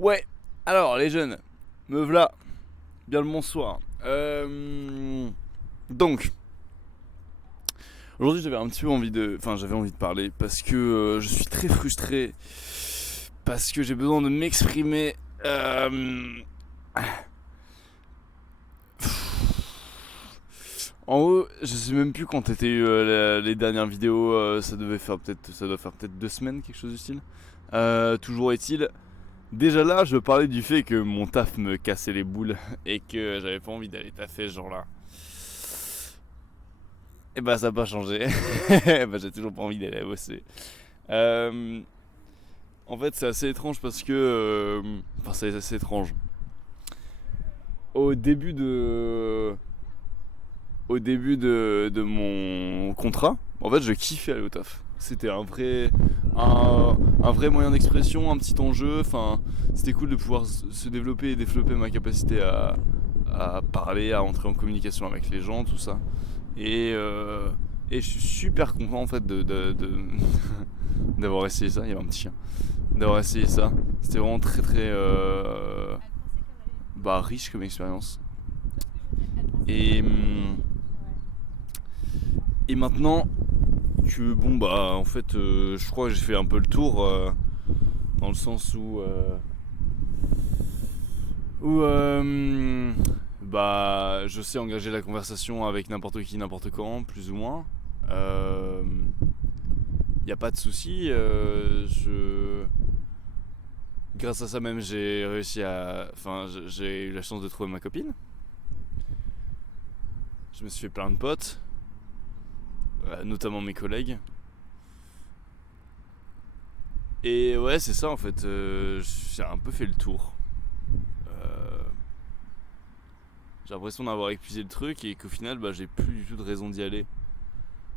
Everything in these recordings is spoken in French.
Ouais, alors les jeunes, me v'là, bien le bonsoir. Donc, aujourd'hui j'avais un petit peu envie de. Enfin, j'avais envie de parler parce que je suis très frustré. Parce que j'ai besoin de m'exprimer. En haut, je sais même plus quand t'étais eu les dernières vidéos, ça doit faire peut-être 2 semaines, quelque chose du style. Toujours est-il, déjà là, je parlais du fait que mon taf me cassait les boules et que j'avais pas envie d'aller taffer ce genre-là. Et bah ça n'a pas changé. Bah j'ai toujours pas envie d'aller bosser. Euh, En fait c'est assez étrange parce que... Enfin c'est assez étrange. Au début de... Au début de mon contrat, en fait je kiffais aller au taf. C'était un vrai moyen d'expression, un petit enjeu. Enfin, c'était cool de pouvoir se développer et développer ma capacité à parler, à entrer en communication avec les gens, tout ça. Et, euh, et je suis super content en fait d'avoir essayé ça. Il y avait un petit chien. D'avoir essayé ça. C'était vraiment très très riche comme expérience. Et, et maintenant que bon bah en fait je crois que j'ai fait un peu le tour dans le sens où bah je sais engager la conversation avec n'importe qui n'importe quand plus ou moins. Euh, y a pas de souci. Grâce à ça même, j'ai réussi à. Enfin, j'ai eu la chance de trouver ma copine. Je me suis fait plein de potes, notamment mes collègues. Et ouais, c'est ça en fait. J'ai un peu fait le tour. Euh, j'ai l'impression d'avoir épuisé le truc et qu'au final, bah, j'ai plus du tout de raison d'y aller.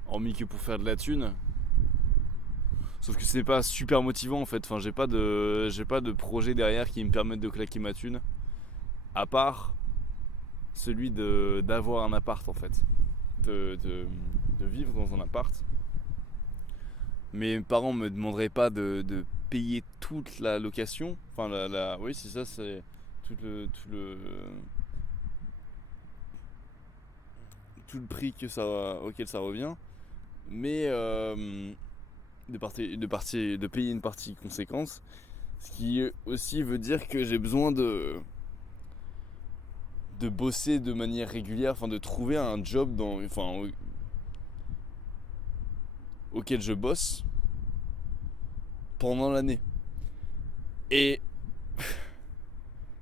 Hormis que pour faire de la thune. Sauf que c'est pas super motivant en fait. Enfin, j'ai pas de projet derrière qui me permette de claquer ma thune. À part celui d'avoir un appart en fait. De, de, de vivre dans un appart. Mes parents me demanderaient pas de payer toute la location. Enfin, oui, c'est ça, c'est tout le prix auquel ça revient. Mais de payer une partie conséquence. Ce qui aussi veut dire que j'ai besoin de bosser de manière régulière, enfin de trouver un job auquel je bosse pendant l'année. Et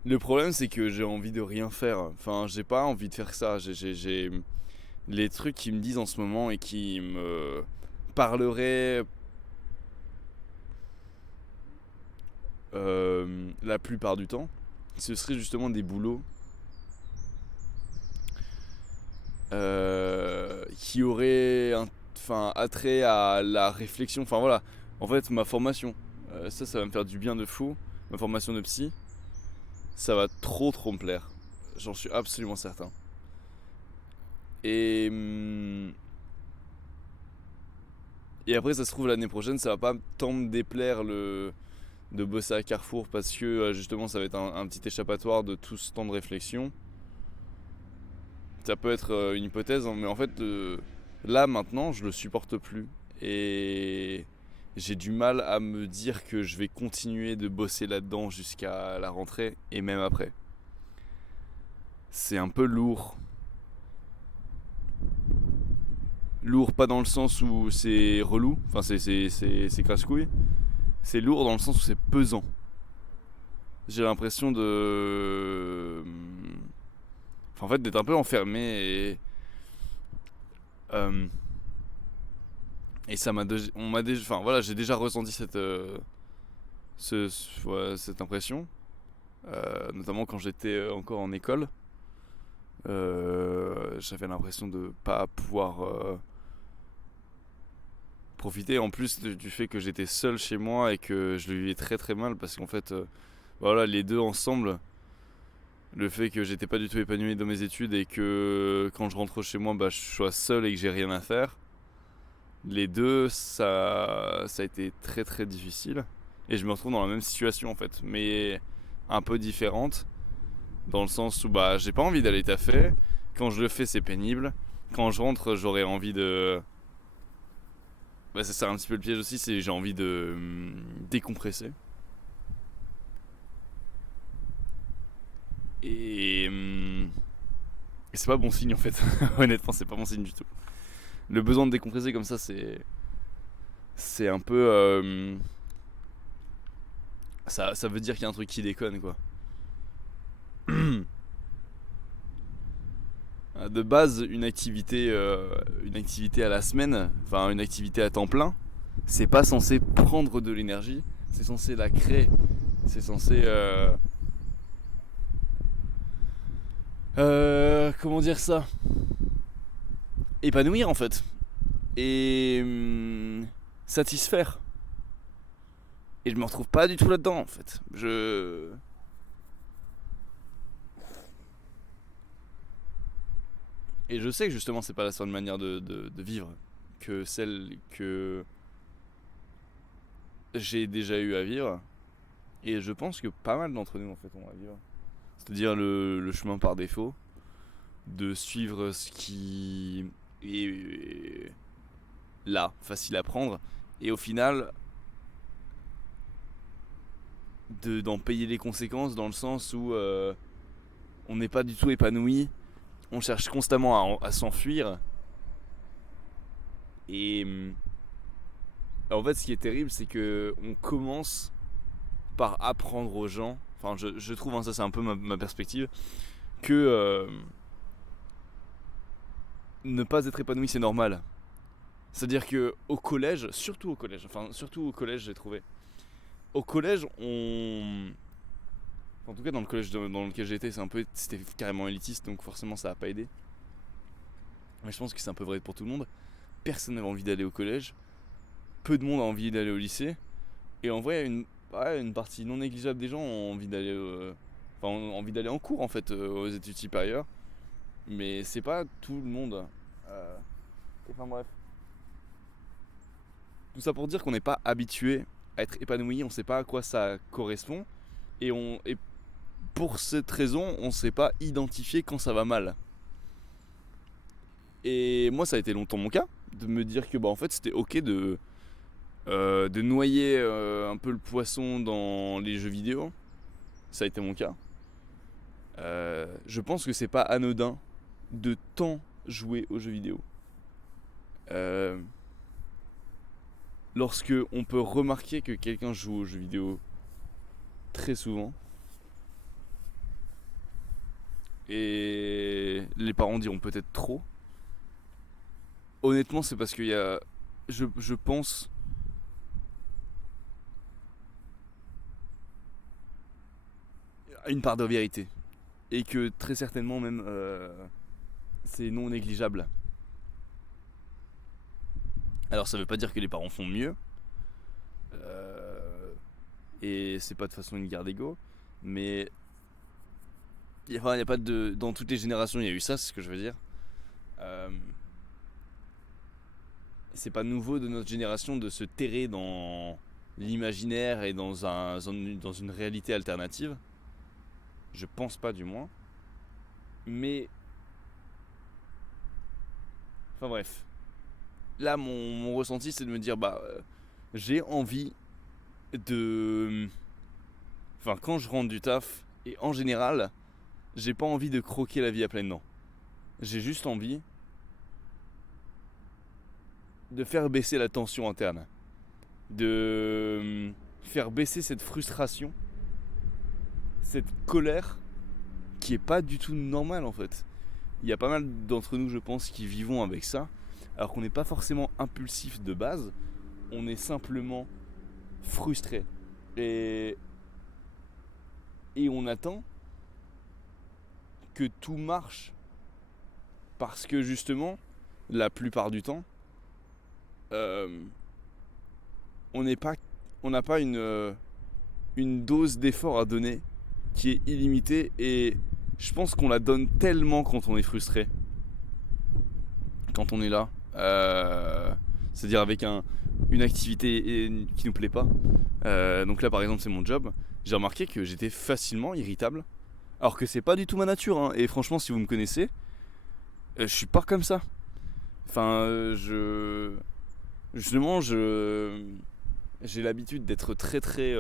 le problème, c'est que j'ai envie de rien faire. Enfin, j'ai pas envie de faire ça. J'ai les trucs qui me disent en ce moment et qui me parleraient la plupart du temps, ce serait justement des boulots qui auraient attrait à la réflexion. Enfin voilà, en fait, ma formation, ça va me faire du bien de fou. Ma formation de psy, ça va trop me plaire. J'en suis absolument certain. Et, et après, ça se trouve, l'année prochaine, ça va pas tant me déplaire de bosser à Carrefour parce que justement, ça va être un petit échappatoire de tout ce temps de réflexion. Ça peut être une hypothèse, hein, mais en fait, là, maintenant, je le supporte plus. Et j'ai du mal à me dire que je vais continuer de bosser là-dedans jusqu'à la rentrée et même après. C'est un peu lourd. Lourd, pas dans le sens où c'est relou, enfin c'est casse-couille. C'est lourd dans le sens où c'est pesant. J'ai l'impression en fait, d'être un peu enfermé euh, et ça m'a. On m'a déjà. Enfin voilà, j'ai déjà ressenti cette impression, notamment quand j'étais encore en école. J'avais l'impression de pas pouvoir profiter en plus du fait que j'étais seul chez moi et que je le vivais très mal parce qu'en fait, voilà, les deux ensemble, le fait que j'étais pas du tout épanoui dans mes études et que quand je rentre chez moi, bah, je sois seul et que j'ai rien à faire, les deux, ça a été très difficile et je me retrouve dans la même situation en fait. Mais un peu différente, dans le sens où bah j'ai pas envie d'aller taffer. Quand je le fais, c'est pénible. Quand je rentre, j'aurais envie de. Bah, ça sert un petit peu le piège aussi, c'est j'ai envie de décompresser. Et, et c'est pas bon signe en fait. Honnêtement, c'est pas bon signe du tout. Le besoin de décompresser comme ça, c'est un peu. Ça veut dire qu'il y a un truc qui déconne quoi. De base, une activité à la semaine, enfin une activité à temps plein, c'est pas censé prendre de l'énergie, c'est censé la créer. C'est censé. Comment dire ça? Épanouir en fait. Et satisfaire. Et je me retrouve pas du tout là-dedans en fait. Et je sais que justement c'est pas la seule manière de vivre que celle que j'ai déjà eu à vivre. Et je pense que pas mal d'entre nous en fait on va vivre. C'est-à-dire le chemin par défaut, de suivre ce qui est là, facile à prendre, et au final d'en payer les conséquences dans le sens où on n'est pas du tout épanoui, on cherche constamment à s'enfuir. Et en fait ce qui est terrible c'est que on commence par apprendre aux gens, enfin je trouve, hein, ça c'est un peu ma perspective, que ne pas être épanoui c'est normal. C'est-à-dire que au collège, surtout au collège j'ai trouvé. Au collège en tout cas dans le collège dans lequel j'étais, c'était carrément élitiste donc forcément ça a pas aidé. Mais je pense que c'est un peu vrai pour tout le monde. Personne n'avait envie d'aller au collège, peu de monde a envie d'aller au lycée. Et en vrai une partie non négligeable des gens ont envie d'aller ont envie d'aller en cours en fait aux études supérieures. Mais c'est pas tout le monde. Enfin bref. Tout ça pour dire qu'on n'est pas habitué à être épanoui, on sait pas à quoi ça correspond. Et pour cette raison, on sait pas identifier quand ça va mal. Et moi, ça a été longtemps mon cas, de me dire que bah, en fait, c'était ok de noyer un peu le poisson dans les jeux vidéo. Ça a été mon cas. Je pense que c'est pas anodin de tant jouer aux jeux vidéo. Lorsque on peut remarquer que quelqu'un joue aux jeux vidéo très souvent, et les parents diront peut-être trop, honnêtement c'est parce qu'il y a, je pense, une part de vérité. Et que très certainement même c'est non négligeable. Alors ça veut pas dire que les parents font mieux, et c'est pas de façon une guerre d'ego, mais y a pas de, dans toutes les générations il y a eu ça, c'est ce que je veux dire. C'est pas nouveau de notre génération de se terrer dans l'imaginaire et dans une réalité alternative. Je pense pas du moins. Mais enfin bref. Là mon ressenti c'est de me dire bah j'ai envie de. Enfin quand je rentre du taf, et en général, j'ai pas envie de croquer la vie à pleines dents. J'ai juste envie de faire baisser la tension interne. De faire baisser cette frustration, cette colère qui est pas du tout normale en fait. Il y a pas mal d'entre nous, je pense, qui vivons avec ça, alors qu'on n'est pas forcément impulsif de base, on est simplement frustré. Et on attend que tout marche parce que justement, la plupart du temps, on n'a pas une dose d'effort à donner qui est illimitée, et je pense qu'on la donne tellement quand on est frustré, quand on est là, c'est-à-dire avec une activité qui nous plaît pas. Donc là par exemple c'est mon job, j'ai remarqué que j'étais facilement irritable. Alors que c'est pas du tout ma nature, hein. Et franchement, si vous me connaissez, je suis pas comme ça. Enfin, justement, j'ai l'habitude d'être très très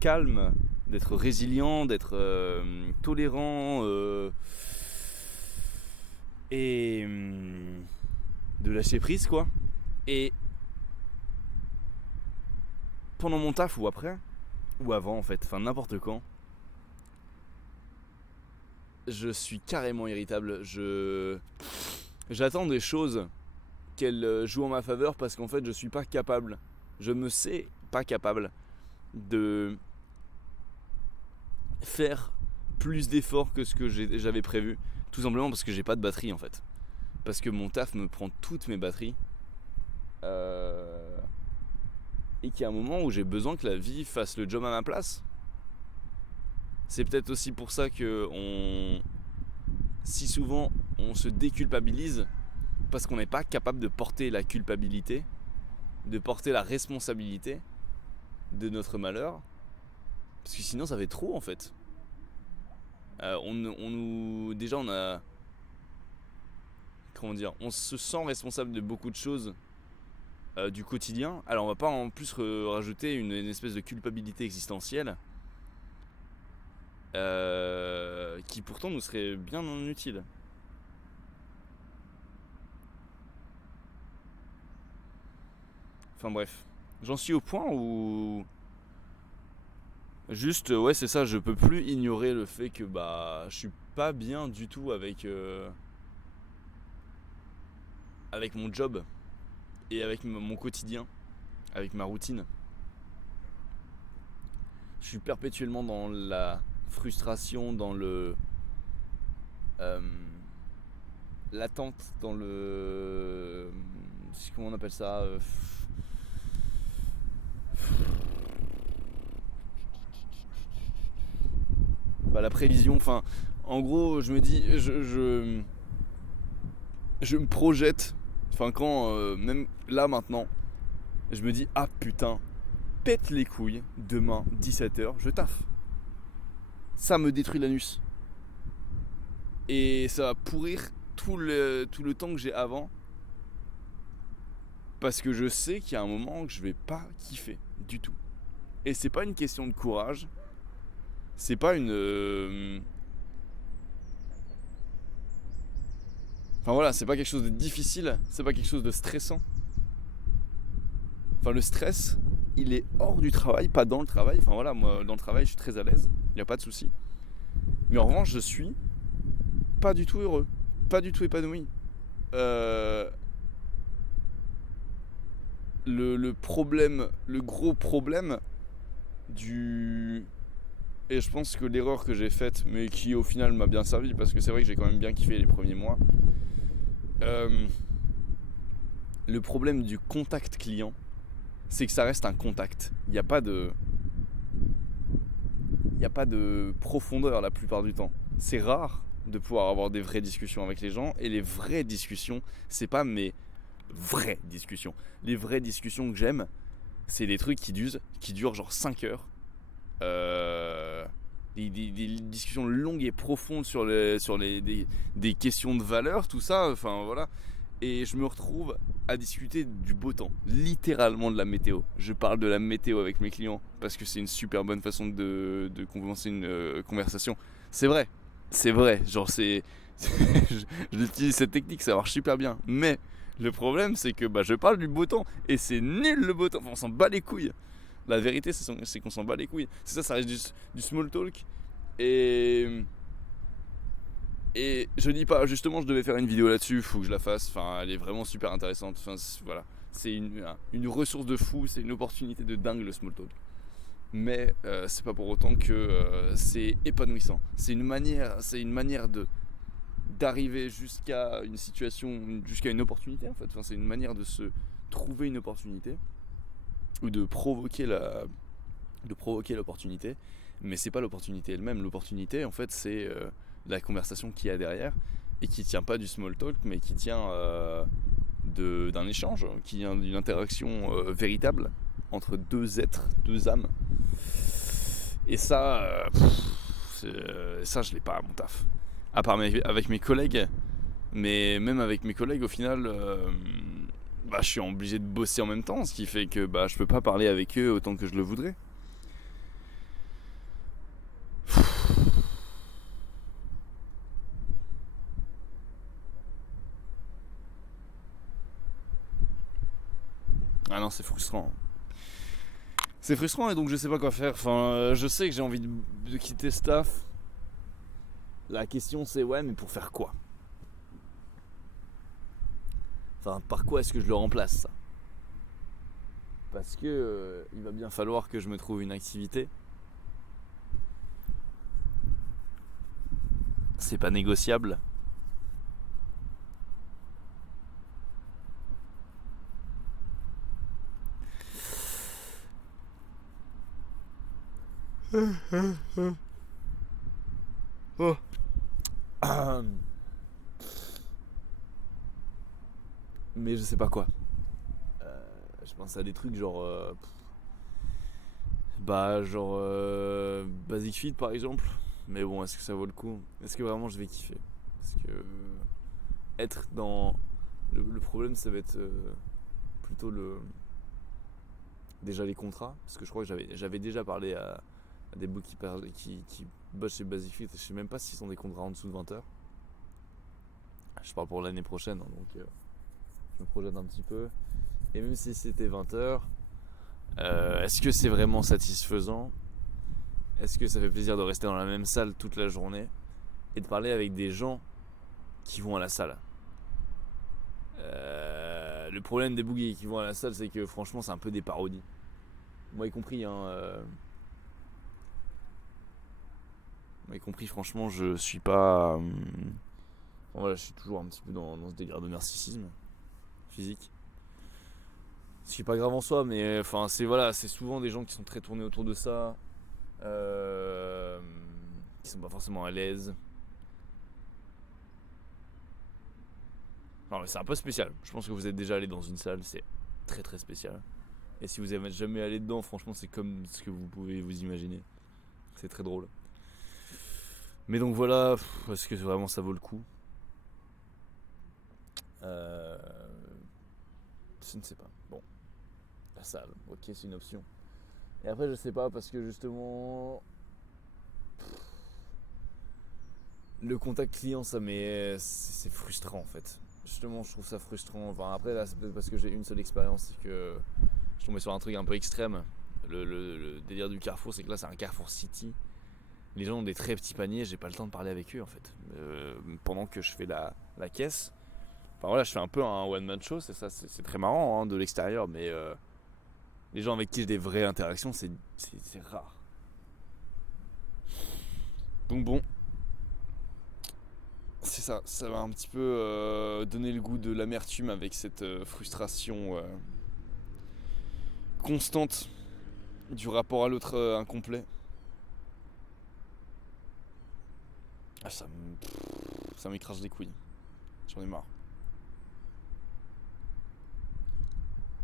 calme, d'être résilient, d'être tolérant et de lâcher prise, quoi. Et pendant mon taf ou après, ou avant en fait, enfin n'importe quand, je suis carrément irritable. J'attends des choses qu'elles jouent en ma faveur parce qu'en fait je suis pas capable, je me sais pas capable de faire plus d'efforts que ce que j'avais prévu, tout simplement parce que j'ai pas de batterie en fait, parce que mon taf me prend toutes mes batteries et qu'il y a un moment où j'ai besoin que la vie fasse le job à ma place. C'est peut-être aussi pour ça que si souvent on se déculpabilise parce qu'on n'est pas capable de porter la culpabilité, de porter la responsabilité de notre malheur, parce que sinon ça fait trop en fait. Déjà on a, comment dire, on se sent responsable de beaucoup de choses du quotidien. Alors on va pas en plus rajouter une espèce de culpabilité existentielle qui pourtant nous serait bien inutile. Enfin bref, j'en suis au point où juste ouais c'est ça, je peux plus ignorer le fait que je suis pas bien du tout avec mon job et avec mon quotidien, avec ma routine. Je suis perpétuellement dans la frustration, dans le l'attente, dans le comment on appelle ça, la prévision. Enfin, en gros, je me dis, je me projette. Enfin, quand même là maintenant, je me dis ah putain, pète les couilles, demain 17h, je taffe. Ça me détruit l'anus. Et ça va pourrir tout le temps que j'ai avant. Parce que je sais qu'il y a un moment que je vais pas kiffer du tout. Et c'est pas une question de courage. C'est pas une. Enfin voilà, c'est pas quelque chose de difficile. C'est pas quelque chose de stressant. Enfin le stress, il est hors du travail, pas dans le travail. Enfin voilà, moi dans le travail je suis très à l'aise. Il n'y a pas de souci. Mais en revanche je suis pas du tout heureux. Pas du tout épanoui. Le problème, le gros problème et je pense que l'erreur que j'ai faite, mais qui au final m'a bien servi, parce que c'est vrai que j'ai quand même bien kiffé les premiers mois, le problème du contact client, c'est que ça reste un contact. Il n'y a pas de profondeur la plupart du temps. C'est rare de pouvoir avoir des vraies discussions avec les gens, et les vraies discussions, c'est pas mes vraies discussions. Les vraies discussions que j'aime, c'est des trucs qui durent genre 5 heures. Des discussions longues et profondes sur des questions de valeur, tout ça, enfin voilà. Et je me retrouve à discuter du beau temps, littéralement de la météo. Je parle de la météo avec mes clients parce que c'est une super bonne façon de commencer une conversation. C'est vrai, genre j'utilise cette technique, ça marche super bien. Mais le problème c'est que je parle du beau temps et c'est nul le beau temps, enfin, on s'en bat les couilles. La vérité c'est qu'on s'en bat les couilles. C'est ça reste du small talk. Et je dis pas, justement je devais faire une vidéo là-dessus, faut que je la fasse, enfin elle est vraiment super intéressante, enfin voilà. C'est une ressource de fou, c'est une opportunité de dingue le small talk. Mais c'est pas pour autant que c'est épanouissant. C'est une manière d'arriver jusqu'à une situation, jusqu'à une opportunité en fait. Enfin, c'est une manière de se trouver une opportunité ou de provoquer l'opportunité. Mais c'est pas l'opportunité elle-même. L'opportunité en fait c'est la conversation qu'il y a derrière et qui tient pas du small talk mais qui tient d'un échange, qui vient d'une interaction véritable entre deux êtres, deux âmes. Et ça, ça je l'ai pas à mon taf. À part avec mes collègues, mais même avec mes collègues au final, je suis obligé de bosser en même temps, ce qui fait que je peux pas parler avec eux autant que je le voudrais. Ah non, c'est frustrant. C'est frustrant et donc je sais pas quoi faire. Enfin, je sais que j'ai envie de quitter ce taf. La question c'est ouais, mais pour faire quoi? Enfin, par quoi est-ce que je le remplace ça? Parce que il va bien falloir que je me trouve une activité. C'est pas négociable. Oh. Mais je sais pas quoi. Je pense à des trucs genre. Basic Fit par exemple. Mais bon, est-ce que ça vaut le coup? Est-ce que vraiment je vais kiffer? Parce que. Être dans. Le problème, ça va être plutôt le. Déjà les contrats. Parce que je crois que j'avais déjà parlé à des bookkeepers qui bossent chez Basic Fit. Je sais même pas s'ils sont des contrats en dessous de 20 heures. Je parle pour l'année prochaine, hein, donc je me projette un petit peu. Et même si c'était 20 heures, est-ce que c'est vraiment satisfaisant? Est-ce que ça fait plaisir de rester dans la même salle toute la journée et de parler avec des gens qui vont à la salle? Le problème des boogies qui vont à la salle, c'est que franchement, c'est un peu des parodies. Moi y compris, hein. Moi y compris, franchement, je suis pas. Voilà, je suis toujours un petit peu dans ce délire de narcissisme physique. Ce qui est pas grave en soi, mais enfin, c'est souvent des gens qui sont très tournés autour de ça, qui sont pas forcément à l'aise. Non, mais c'est un peu spécial. Je pense que vous êtes déjà allé dans une salle, c'est très très spécial. Et si vous n'êtes jamais allé dedans, franchement, c'est comme ce que vous pouvez vous imaginer. C'est très drôle. Mais donc voilà, est-ce que vraiment ça vaut le coup? euh... Je ne sais pas. Bon, la salle, ok, c'est une option. Et après, je sais pas parce que justement, le contact client, c'est frustrant en fait. Justement, je trouve ça frustrant. Enfin, après, là, c'est peut-être parce que j'ai une seule expérience, c'est que je suis tombé sur un truc un peu extrême. Le délire du Carrefour, c'est que là, c'est un Carrefour City. Les gens ont des très petits paniers, j'ai pas le temps de parler avec eux en fait. Pendant que je fais la caisse, enfin voilà, je fais un peu un one-man show, c'est très marrant hein, de l'extérieur, mais les gens avec qui j'ai des vraies interactions, c'est rare. Donc bon, c'est ça, ça va un petit peu donner le goût de l'amertume avec cette frustration constante du rapport à l'autre incomplet. Ah, ça m'écrase les couilles. J'en ai marre.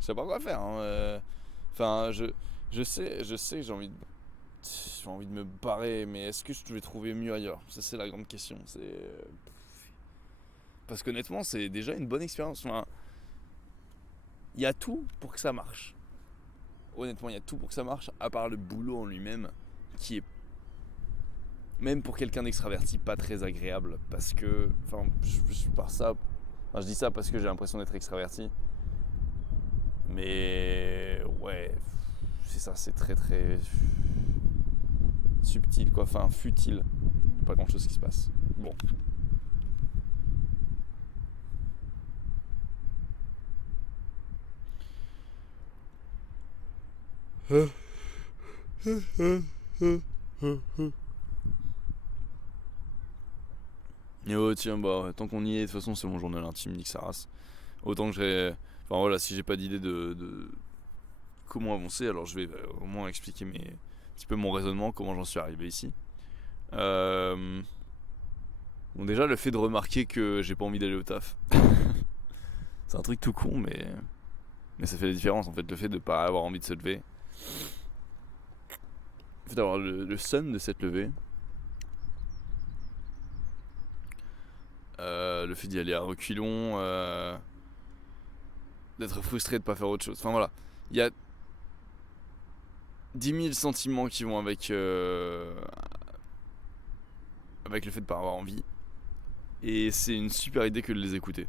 Je sais pas quoi faire. Hein. Enfin, je sais que j'ai envie de me barrer, mais est-ce que je vais trouver mieux ailleurs? Ça, c'est la grande question. Parce qu'honnêtement, c'est déjà une bonne expérience. Enfin, il y a tout pour que ça marche. Honnêtement, il y a tout pour que ça marche, à part le boulot en lui-même, qui est, même pour quelqu'un d'extraverti, pas très agréable. Parce que, enfin, je dis ça parce que j'ai l'impression d'être extraverti. Mais ouais, c'est ça, c'est très très subtil quoi, enfin futile. Pas grand chose qui se passe. Bon. Et oh tiens, tant qu'on y est, de toute façon c'est mon journal intime, nique sa race. Autant que j'ai. Enfin voilà, si j'ai pas d'idée de comment avancer, alors je vais au moins expliquer un petit peu mon raisonnement, comment j'en suis arrivé ici. Bon, déjà, le fait de remarquer que j'ai pas envie d'aller au taf, c'est un truc tout con, mais ça fait la différence en fait. Le fait de pas avoir envie de se lever, Le fait d'avoir le sun de s'être levé. Le fait d'y aller à reculons. D'être frustré de pas faire autre chose. Enfin voilà. Il y a 10 000 sentiments qui vont avec le fait de pas avoir envie. Et c'est une super idée que de les écouter.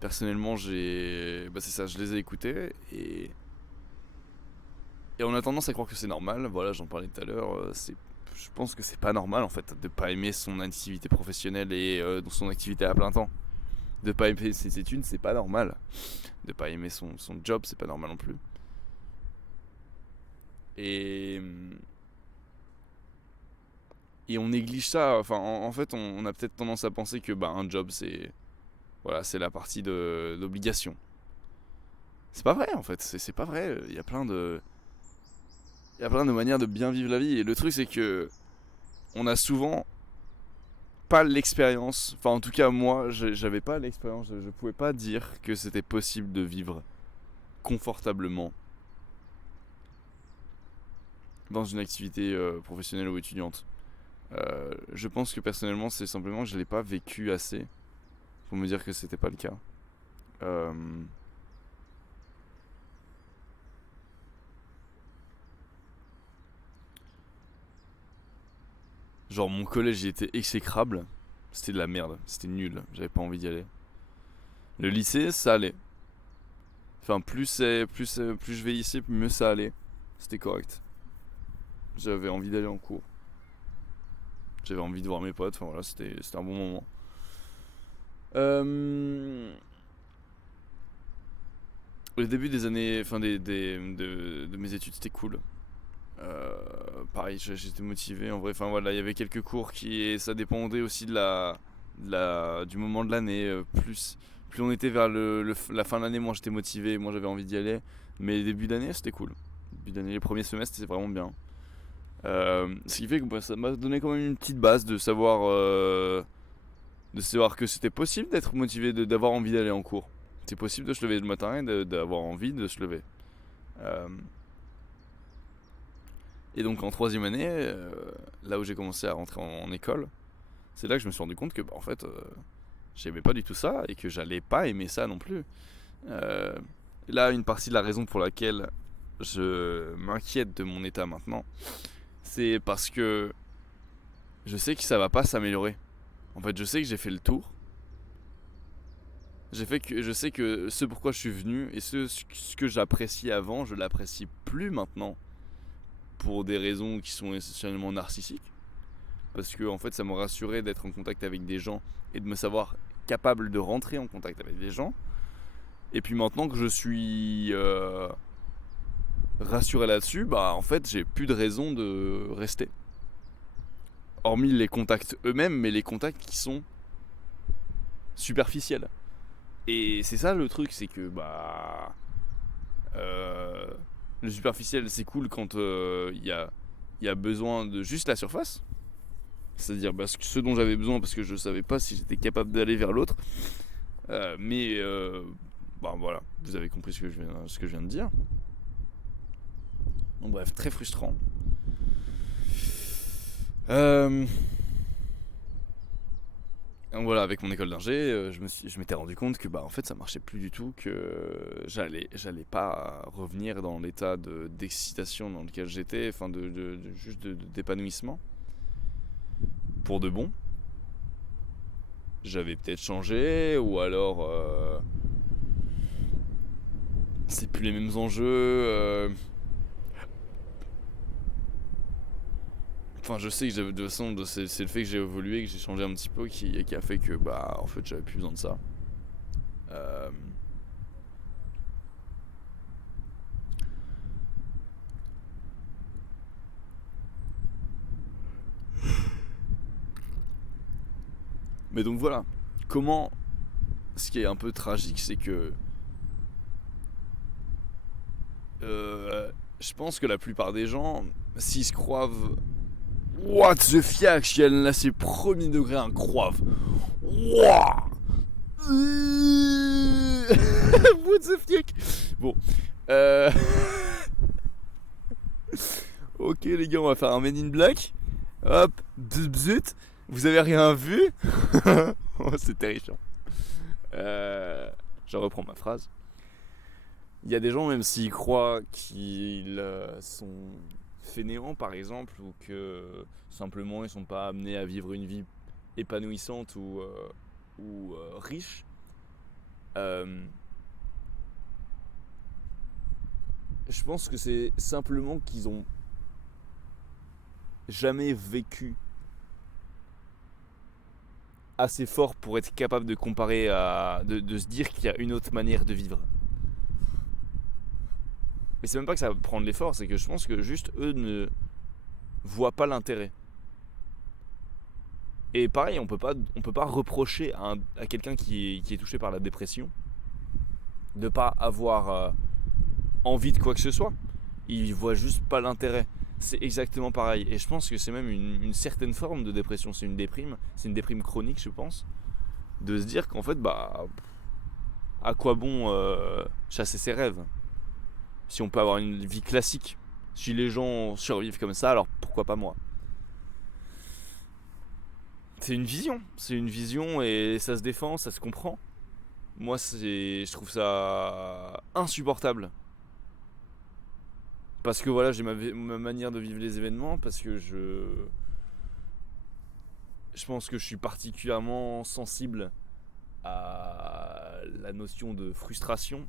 Personnellement, c'est ça, je les ai écoutés et on a tendance à croire que c'est normal. Voilà, j'en parlais tout à l'heure. Je pense que c'est pas normal en fait de pas aimer son activité professionnelle et son activité à plein temps. De pas aimer ses études, c'est pas normal. De pas aimer son job, c'est pas normal non plus. Et on néglige ça. Enfin, en fait, on a peut-être tendance à penser que un job, c'est la partie d'obligation. C'est pas vrai en fait. C'est pas vrai. Il y a plein de manières de bien vivre la vie. Et le truc, c'est que on a souvent pas l'expérience. Enfin, en tout cas, moi, j'avais pas l'expérience. Je pouvais pas dire que c'était possible de vivre confortablement dans une activité professionnelle ou étudiante. Je pense que personnellement, c'est simplement que je l'ai pas vécu assez pour me dire que c'était pas le cas. Genre mon collège il était exécrable, c'était de la merde, c'était nul, j'avais pas envie d'y aller. Le lycée, ça allait. Enfin, plus je vieillissais, mieux ça allait. C'était correct. J'avais envie d'aller en cours. J'avais envie de voir mes potes, enfin voilà, c'était un bon moment. Le début des années, enfin de mes études, c'était cool. Pareil, j'étais motivé en vrai. Enfin voilà, il y avait quelques cours et ça dépendait aussi du moment de l'année. Plus on était vers la fin de l'année, moi j'étais motivé, moi j'avais envie d'y aller. Mais les débuts d'année, c'était cool. Les premiers semestres, c'était vraiment bien. Ce qui fait que ça m'a donné quand même une petite base de savoir que c'était possible d'être motivé, d'avoir envie d'aller en cours. C'est possible de se lever le matin et d'avoir envie de se lever. Et donc en troisième année, là où j'ai commencé à rentrer en école, c'est là que je me suis rendu compte que en fait, j'aimais pas du tout ça et que j'allais pas aimer ça non plus. Là, une partie de la raison pour laquelle je m'inquiète de mon état maintenant, c'est parce que je sais que ça va pas s'améliorer. En fait, je sais que j'ai fait le tour. Je sais que ce pourquoi je suis venu et ce que j'appréciais avant, je l'apprécie plus maintenant. Pour des raisons qui sont essentiellement narcissiques. Parce que en fait, ça me rassurait d'être en contact avec des gens et de me savoir capable de rentrer en contact avec des gens. Et puis maintenant que je suis rassuré là-dessus, en fait, j'ai plus de raison de rester. Hormis les contacts eux-mêmes, mais les contacts qui sont superficiels. Et c'est ça le truc, c'est que le superficiel, c'est cool quand il y a besoin de juste la surface. C'est-à-dire ce dont j'avais besoin parce que je savais pas si j'étais capable d'aller vers l'autre. Mais voilà, vous avez compris ce que je viens de dire. Donc bref, très frustrant. Donc voilà, avec mon école d'ingé, je m'étais rendu compte que en fait ça marchait plus du tout, que j'allais pas revenir dans l'état d'excitation dans lequel j'étais, enfin juste d'épanouissement. Pour de bon. J'avais peut-être changé, ou alors c'est plus les mêmes enjeux. Enfin, je sais que de toute façon, c'est le fait que j'ai évolué, que j'ai changé un petit peu qui a fait que en fait j'avais plus besoin de ça. Mais donc voilà, ce qui est un peu tragique, c'est que je pense que la plupart des gens, s'ils se croivent what the fiac, chienne, là c'est premier degré un croave. What the fiac. Bon. Ok les gars, on va faire un Men in Black. Hop, bzut. Vous avez rien vu? Oh, c'est terrifiant. Je reprends ma phrase. Il y a des gens, même s'ils croient qu'ils sont fainéants par exemple, ou que simplement ils sont pas amenés à vivre une vie épanouissante ou riche, euh, je pense que c'est simplement qu'ils ont jamais vécu assez fort pour être capable de comparer de se dire qu'il y a une autre manière de vivre. Mais c'est même pas que ça va prendre l'effort, c'est que je pense que juste eux ne voient pas l'intérêt. Et pareil, on peut pas reprocher à quelqu'un qui est touché par la dépression de pas avoir envie de quoi que ce soit. Il voit juste pas l'intérêt. C'est exactement pareil. Et je pense que c'est même une certaine forme de dépression. C'est une déprime chronique, je pense. De se dire qu'en fait, bah, à quoi bon chasser ses rêves si on peut avoir une vie classique? Si les gens survivent comme ça, alors pourquoi pas moi? C'est une vision et ça se défend, ça se comprend. Moi, je trouve ça insupportable. Parce que voilà, j'ai ma manière de vivre les événements, parce que je pense que je suis particulièrement sensible à la notion de frustration,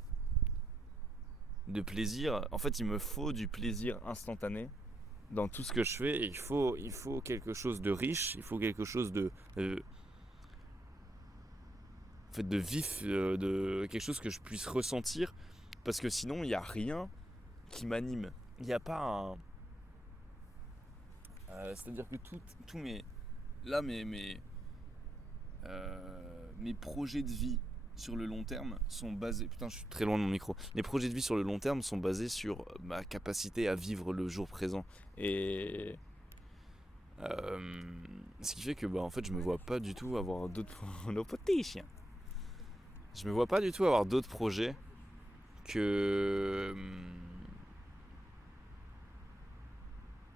de plaisir. En fait, il me faut du plaisir instantané dans tout ce que je fais. Et il faut quelque chose de riche, il faut quelque chose en fait, de vif, de quelque chose que je puisse ressentir. Parce que sinon, il n'y a rien qui m'anime. Il n'y a pas un... c'est-à-dire que tous mes... Là, mes projets de vie sur le long terme sont basés... Putain, je suis très loin de mon micro. Les projets de vie sur le long terme sont basés sur ma capacité à vivre le jour présent. Et... ce qui fait que, bah, en fait, je me vois pas du tout avoir d'autres... Nos petits chiens. Je me vois pas du tout avoir d'autres projets que...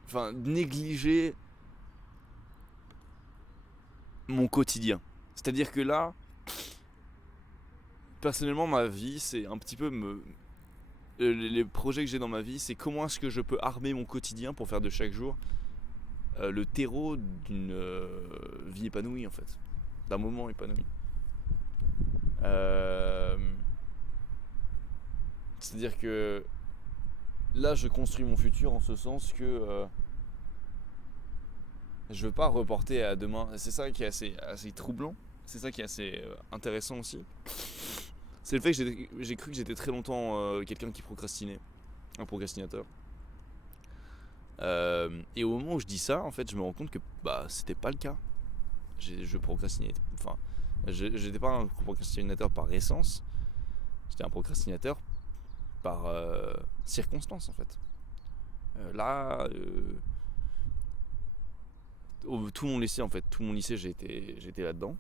Enfin, négliger mon quotidien. C'est-à-dire que là, personnellement, ma vie, c'est un petit peu les projets que j'ai dans ma vie, c'est comment est-ce que je peux armer mon quotidien pour faire de chaque jour le terreau d'une vie épanouie, en fait. D'un moment épanoui. C'est-à-dire que là, je construis mon futur en ce sens que je veux pas reporter à demain. C'est ça qui est assez troublant. C'est ça qui est assez intéressant aussi. C'est le fait que j'ai cru que j'étais très longtemps quelqu'un qui procrastinait. Un procrastinateur. Et au moment où je dis ça, en fait, je me rends compte que bah, c'était pas le cas. Je procrastinais. Enfin, j'étais pas un procrastinateur par essence. J'étais un procrastinateur par circonstance, en fait. Là... tout mon lycée en fait, tout mon lycée j'étais là-dedans.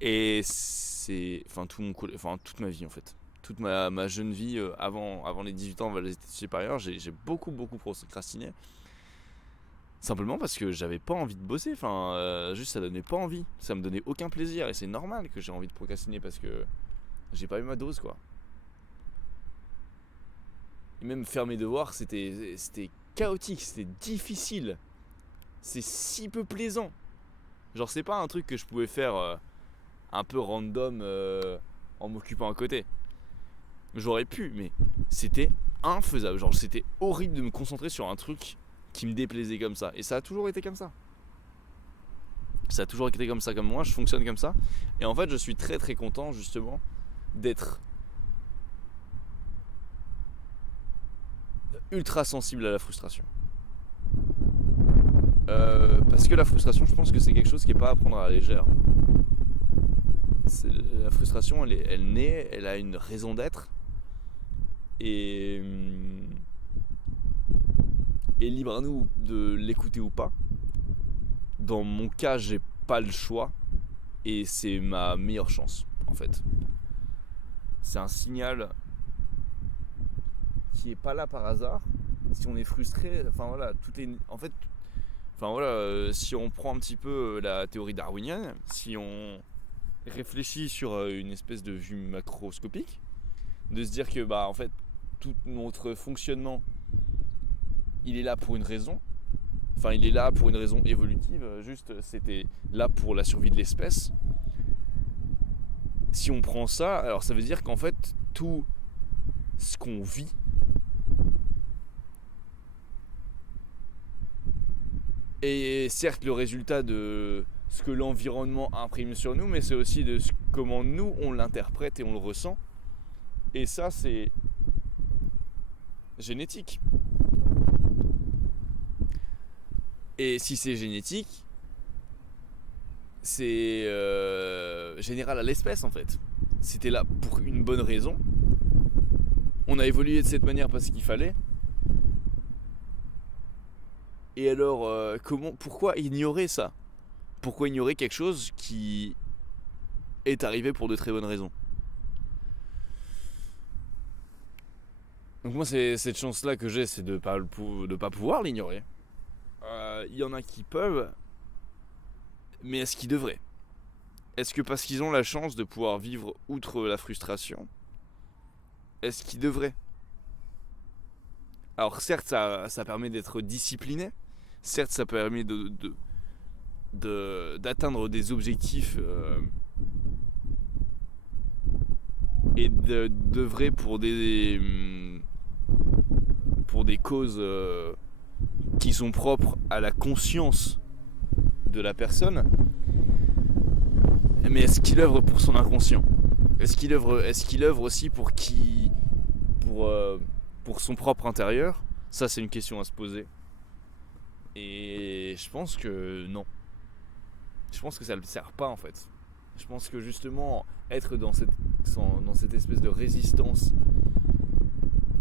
Et c'est enfin toute ma vie en fait. Toute ma jeune vie avant les 18 ans, avant les études supérieures, j'ai beaucoup procrastiné. Simplement parce que j'avais pas envie de bosser, juste ça donnait pas envie, ça me donnait aucun plaisir et c'est normal que j'ai envie de procrastiner parce que j'ai pas eu ma dose quoi. Et même faire mes devoirs, c'était chaotique, c'était difficile. C'est si peu plaisant. Genre c'est pas un truc que je pouvais faire un peu random en m'occupant à côté. J'aurais pu, mais c'était infaisable. Genre c'était horrible de me concentrer sur un truc qui me déplaisait comme ça. Et ça a toujours été comme ça. Ça a toujours été comme ça, comme moi, je fonctionne comme ça. Et en fait je suis très très content justement d'être ultra sensible à la frustration. Parce que la frustration, je pense que c'est quelque chose qui n'est pas à prendre à la légère. La frustration, elle naît, elle a une raison d'être. Et libre à nous de l'écouter ou pas. Dans mon cas, j'ai pas le choix. Et c'est ma meilleure chance, en fait. C'est un signal qui est pas là par hasard. si on est frustré, enfin voilà, tout est en fait, enfin voilà, si on prend un petit peu la théorie darwinienne, si on réfléchit sur une espèce de vue macroscopique, de se dire que bah en fait tout notre fonctionnement, il est là pour une raison. Enfin, il est là pour une raison évolutive, juste c'était là pour la survie de l'espèce. Si on prend ça, alors ça veut dire qu'en fait, tout ce qu'on vit est certes le résultat de ce que l'environnement imprime sur nous, mais c'est aussi de comment nous on l'interprète et on le ressent. Et ça, c'est génétique. Et si c'est génétique, c'est général à l'espèce en fait. C'était là pour une bonne raison. On a évolué de cette manière parce qu'il fallait. Et alors, pourquoi ignorer ça? Pourquoi ignorer quelque chose qui est arrivé pour de très bonnes raisons? Donc moi, c'est cette chance-là que j'ai, c'est de pas pouvoir l'ignorer. Il y en a qui peuvent, mais est-ce qu'ils devraient? Est-ce que parce qu'ils ont la chance de pouvoir vivre outre la frustration, est-ce qu'ils devraient? Alors certes, ça permet d'être discipliné, certes, ça permet d'atteindre des objectifs et d'œuvrer pour des causes qui sont propres à la conscience de la personne. Mais est-ce qu'il œuvre pour son inconscient? Est-ce qu'il œuvre aussi pour son propre intérieur? Ça, c'est une question à se poser. Et je pense que non. Je pense que ça ne le sert pas en fait. Je pense que justement, être dans cette espèce de résistance,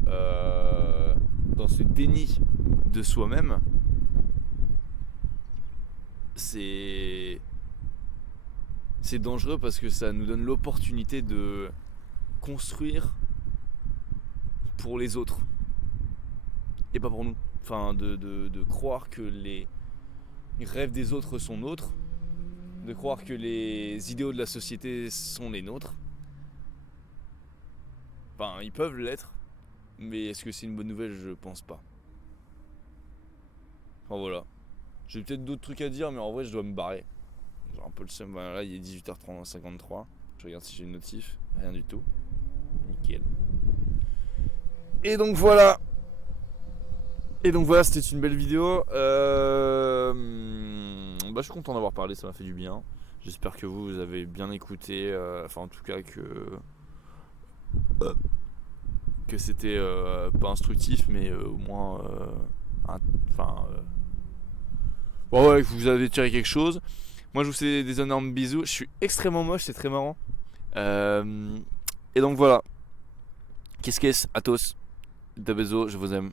dans ce déni de soi-même, c'est dangereux parce que ça nous donne l'opportunité de construire pour les autres et pas pour nous. Enfin, de croire que les rêves des autres sont nôtres, de croire que les idéaux de la société sont les nôtres. Enfin, ils peuvent l'être, mais est-ce que c'est une bonne nouvelle? Je pense pas. Enfin voilà. J'ai peut-être d'autres trucs à dire, mais en vrai, je dois me barrer. J'ai un peu le seum. Voilà, là, il est 18h53. Je regarde si j'ai une notif. Rien du tout. Nickel. Et donc voilà, c'était une belle vidéo. Je suis content d'avoir parlé, ça m'a fait du bien. J'espère que vous avez bien écouté. Enfin, en tout cas, que c'était pas instructif, mais au moins. Que vous avez tiré quelque chose. Moi, je vous fais des énormes bisous. Je suis extrêmement moche, c'est très marrant. Et donc voilà. Qu'est-ce? Atos. Des bisous, je vous aime.